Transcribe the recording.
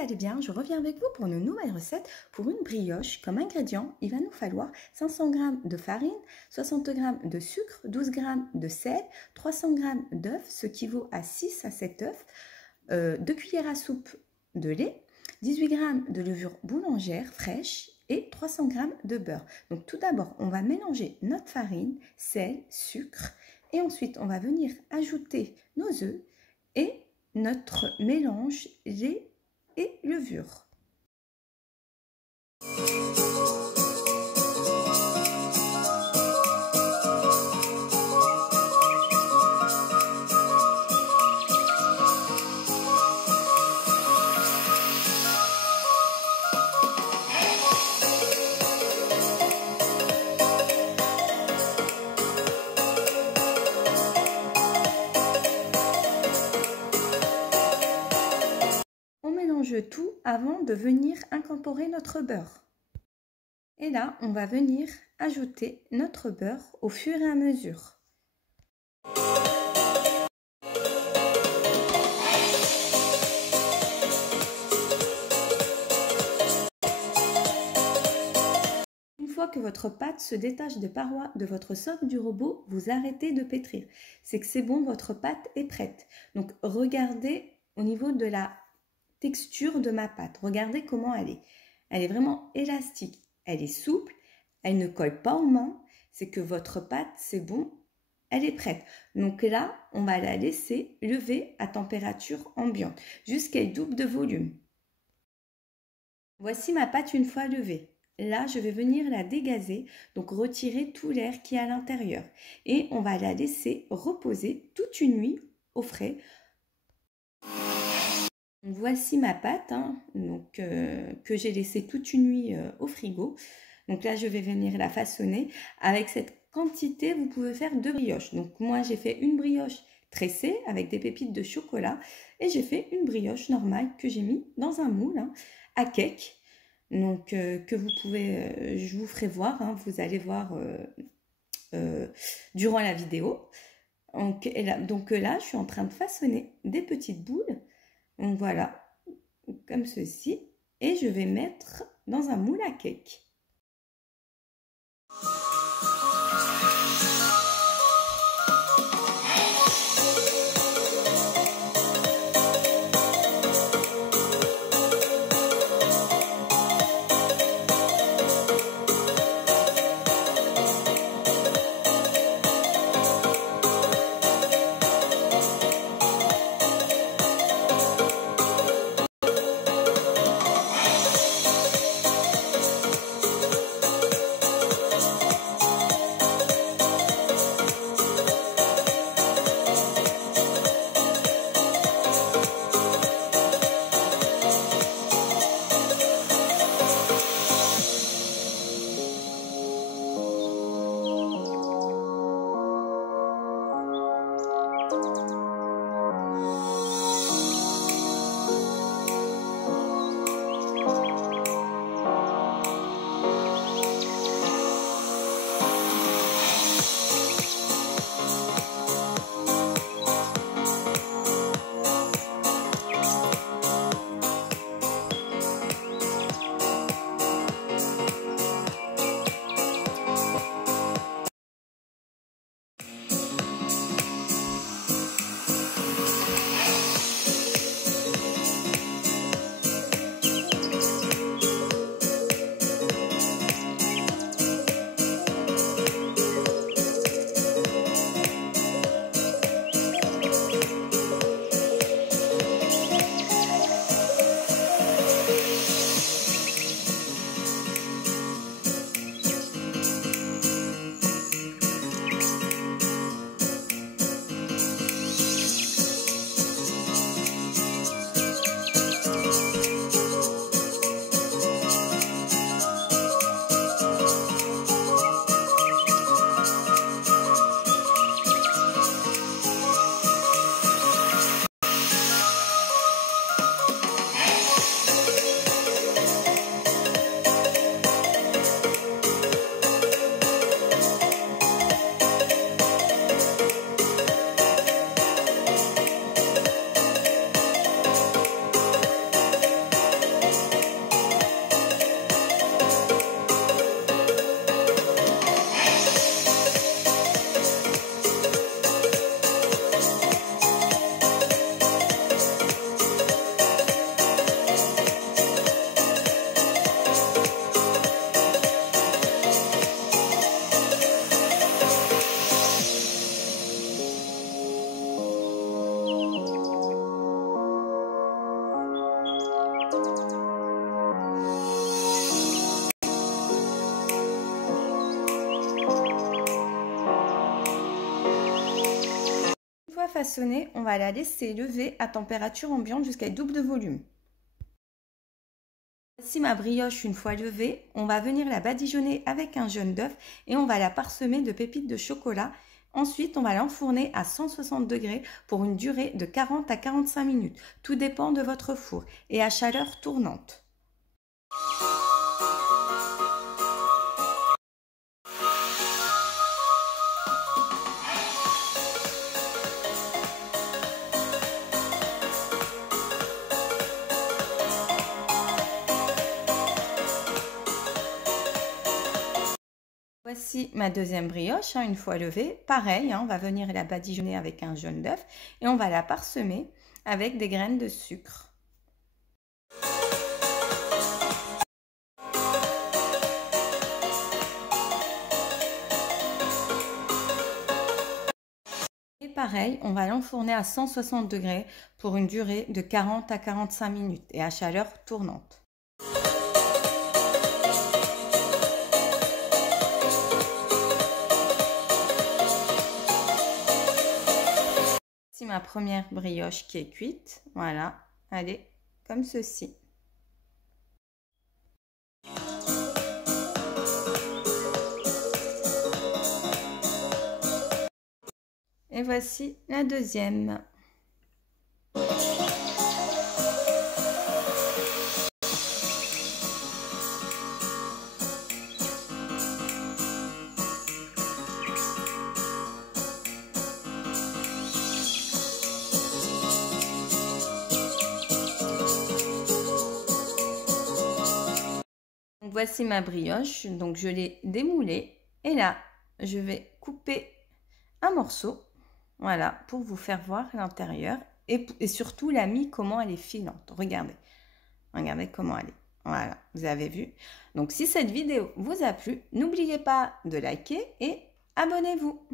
allez bien, je reviens avec vous pour une nouvelle recette pour une brioche. Comme ingrédient, il va nous falloir 500 g de farine, 60 g de sucre, 12 g de sel, 300 g d'œufs, ce qui vaut à 6 à 7 œufs, 2 cuillères à soupe de lait, 18 g de levure boulangère fraîche et 300 g de beurre. Donc tout d'abord, on va mélanger notre farine, sel, sucre et ensuite on va venir ajouter nos œufs et notre mélange lait et levure. On mélange tout avant de venir incorporer notre beurre. Et là, on va venir ajouter notre beurre au fur et à mesure. Une fois que votre pâte se détache des parois de votre socle du robot, vous arrêtez de pétrir. C'est que c'est bon, votre pâte est prête. Donc regardez au niveau de la texture de ma pâte. Regardez comment elle est. Elle est vraiment élastique. Elle est souple. Elle ne colle pas aux mains. C'est que votre pâte, c'est bon. Elle est prête. Donc là, on va la laisser lever à température ambiante jusqu'à elle double de volume. Voici ma pâte une fois levée. Là, je vais venir la dégazer, donc retirer tout l'air qui est à l'intérieur. Et on va la laisser reposer toute une nuit au frais. Voici ma pâte que j'ai laissée toute une nuit au frigo. Donc là, je vais venir la façonner. Avec cette quantité, vous pouvez faire 2 brioches. Donc moi, j'ai fait une brioche tressée avec des pépites de chocolat. Et j'ai fait une brioche normale que j'ai mis dans un moule à cake. Donc que vous pouvez, je vous ferai voir. Vous allez voir durant la vidéo. Donc là, je suis en train de façonner des petites boules. Donc voilà, comme ceci. Et je vais mettre dans un moule à cake. façonner, on va la laisser lever à température ambiante jusqu'à double de volume. Voici ma brioche une fois levée. On va venir la badigeonner avec un jaune d'œuf et on va la parsemer de pépites de chocolat. Ensuite, on va l'enfourner à 160 degrés pour une durée de 40 à 45 minutes. Tout dépend de votre four et à chaleur tournante. Voici ma deuxième brioche, une fois levée. Pareil, on va venir la badigeonner avec un jaune d'œuf et on va la parsemer avec des graines de sucre. Et pareil, on va l'enfourner à 160 degrés pour une durée de 40 à 45 minutes et à chaleur tournante. Voici ma première brioche qui est cuite. Voilà, elle est comme ceci. Et voici la deuxième. Donc voici ma brioche, donc je l'ai démoulée et là je vais couper un morceau, voilà, pour vous faire voir l'intérieur et surtout la mie, comment elle est filante. Regardez comment elle est. Voilà, vous avez vu. Donc si cette vidéo vous a plu, n'oubliez pas de liker et abonnez-vous.